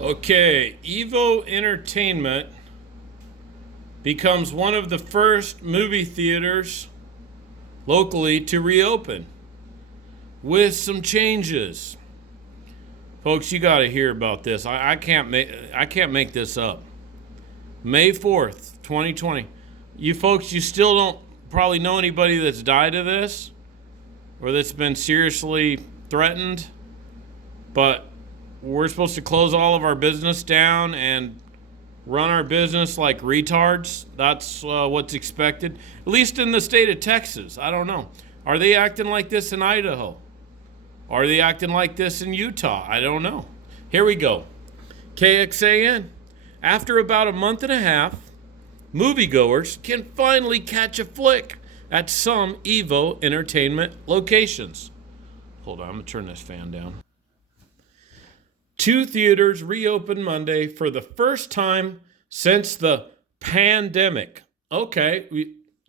Okay, Evo Entertainment becomes one of the first movie theaters locally to reopen with some changes. Folks, you got to hear about this. I can't make this up. May 4th, 2020. You folks, you still don't probably know anybody that's died of this or that's been seriously threatened, but we're supposed to close all of our business down and run our business like retards. That's what's expected, at least in the state of Texas. I don't know. Are they acting like this in Idaho? Are they acting like this in Utah? I don't know. Here we go. KXAN. After about a month and a half, moviegoers can finally catch a flick at some Evo Entertainment locations. Hold on, I'm going to turn this fan down. Two theaters reopened Monday for the first time since the pandemic. Okay,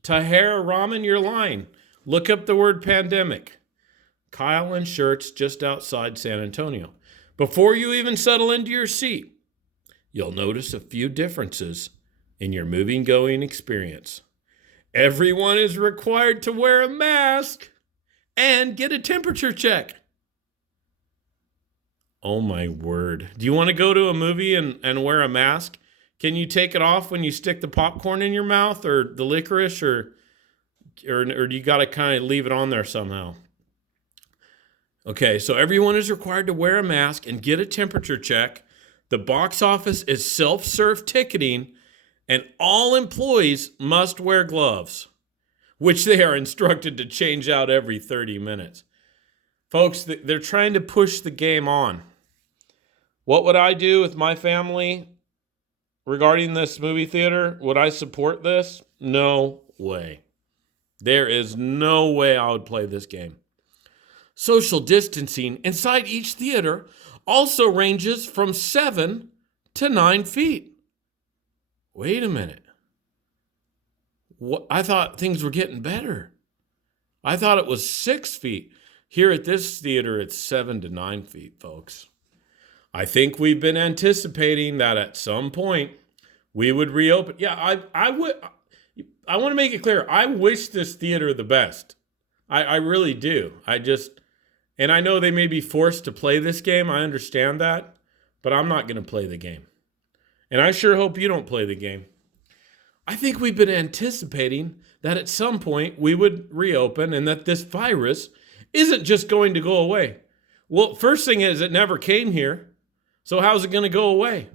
Tahara Ramen, you're lying. Look up the word pandemic. Kyle and Shirts just outside San Antonio. Before you even settle into your seat, you'll notice a few differences in your moving-going experience. Everyone is required to wear a mask and get a temperature check. Oh my word. Do you want to go to a movie and wear a mask? Can you take it off when you stick the popcorn in your mouth or the licorice or do you got to kind of leave it on there somehow? Okay, so everyone is required to wear a mask and get a temperature check. The box office is self-serve ticketing, and all employees must wear gloves, which they are instructed to change out every 30 minutes. Folks, they're trying to push the game on. What would I do with my family regarding this movie theater? Would I support this? No way. There is no way I would play this game. Social distancing inside each theater also ranges from 7 to 9 feet. Wait a minute. I thought things were getting better. I thought it was 6 feet. Here at this theater, it's 7 to 9 feet, folks. I think we've been anticipating that at some point we would reopen. Yeah, I want to make it clear. I wish this theater the best. I really do. And I know they may be forced to play this game. I understand that, but I'm not going to play the game. And I sure hope you don't play the game. I think we've been anticipating that at some point we would reopen and that this virus isn't just going to go away. Well, first thing is it never came here. So how's it going to go away?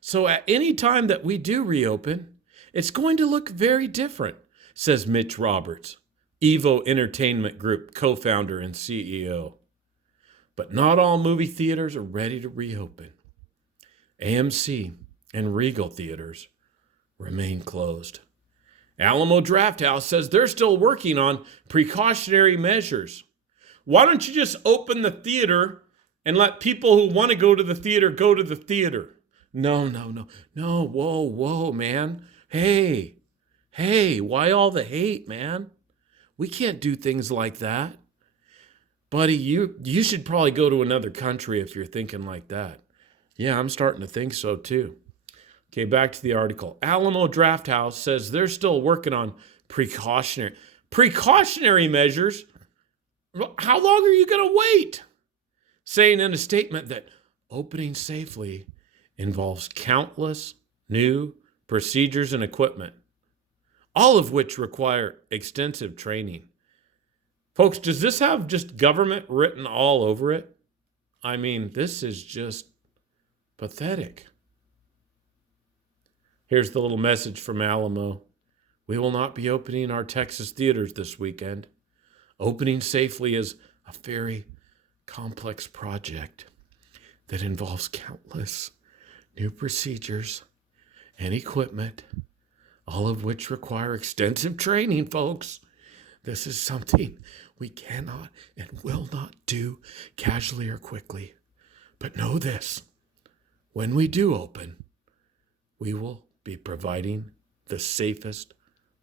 So at any time that we do reopen, it's going to look very different, says Mitch Roberts, Evo Entertainment Group co-founder and CEO. But not all movie theaters are ready to reopen. AMC and Regal theaters remain closed. Alamo Drafthouse says they're still working on precautionary measures. Why don't you just open the theater and let people who want to go to the theater go to the theater? No, whoa, man. Hey, why all the hate, man? We can't do things like that. Buddy, you should probably go to another country if you're thinking like that. Yeah, I'm starting to think so too. Okay, back to the article. Alamo Drafthouse says they're still working on precautionary measures. How long are you going to wait? Saying in a statement that opening safely involves countless new procedures and equipment, all of which require extensive training. Folks, does this have just government written all over it? I mean, this is just pathetic. Here's the little message from Alamo. We will not be opening our Texas theaters this weekend. Opening safely is a very complex project that involves countless new procedures and equipment, all of which require extensive training, folks. This is something we cannot and will not do casually or quickly. But know this, when we do open, we will be providing the safest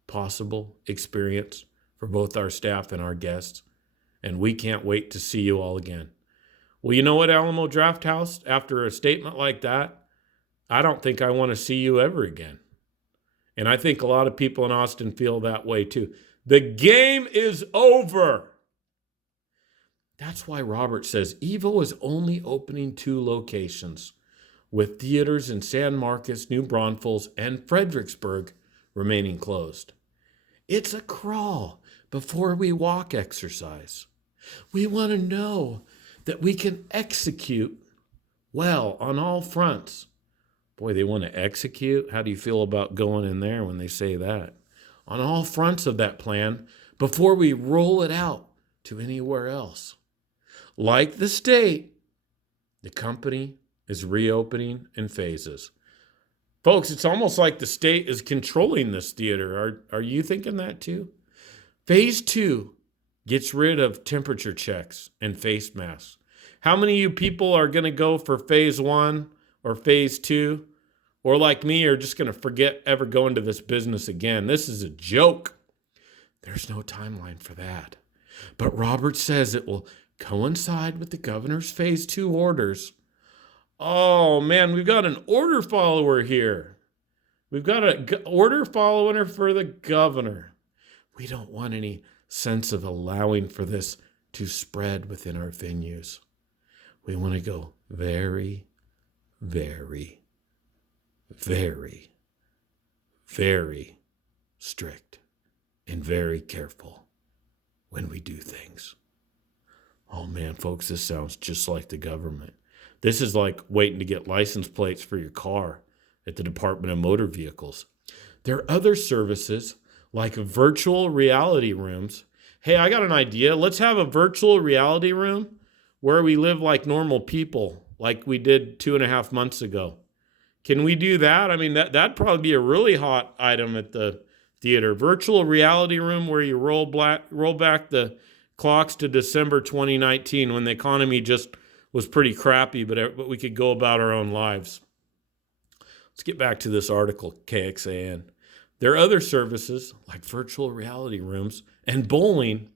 possible experience for both our staff and our guests, and we can't wait to see you all again. Well, you know what, Alamo Drafthouse? After a statement like that, I don't think I want to see you ever again. And I think a lot of people in Austin feel that way too. The game is over. That's why Robert says Evo is only opening 2 locations, with theaters in San Marcos, New Braunfels, and Fredericksburg remaining closed. It's a crawl before we walk exercise. We want to know that we can execute well on all fronts. Boy, they want to execute? How do you feel about going in there when they say that? On all fronts of that plan before we roll it out to anywhere else. Like the state, the company is reopening in phases. Folks, it's almost like the state is controlling this theater. Are you thinking that too? Phase 2 gets rid of temperature checks and face masks. How many of you people are going to go for phase 1 or phase 2? Or like me, are just going to forget ever going to this business again? This is a joke. There's no timeline for that. But Robert says it will coincide with the governor's phase 2 orders. Oh man, we've got an order follower here. We've got an order follower for the governor. We don't want any sense of allowing for this to spread within our venues. We want to go very, very, very, very strict and very careful when we do things. Oh man, folks, this sounds just like the government. This is like waiting to get license plates for your car at the Department of Motor Vehicles. There are other services like virtual reality rooms. Hey, I got an idea. Let's have a virtual reality room where we live like normal people, like we did 2.5 months ago. Can we do that? I mean, that'd probably be a really hot item at the theater. Virtual reality room where you roll back the clocks to December 2019 when the economy just was pretty crappy, but we could go about our own lives. Let's get back to this article, KXAN. There are other services like virtual reality rooms and bowling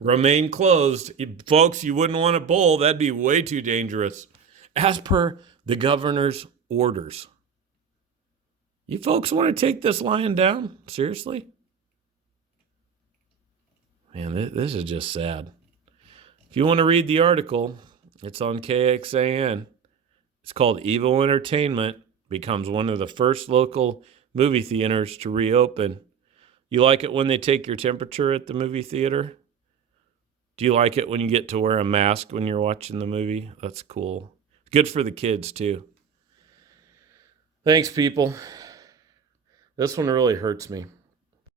remain closed. Folks, you wouldn't want to bowl. That'd be way too dangerous. As per the governor's orders. You folks want to take this lying down? Seriously? Man, this is just sad. If you want to read the article, it's on KXAN. It's called Evo Entertainment becomes one of the first local movie theaters to reopen. You like it when they take your temperature at the movie theater? Do you like it when you get to wear a mask when you're watching the movie? That's cool. Good for the kids, too. Thanks, people. This one really hurts me.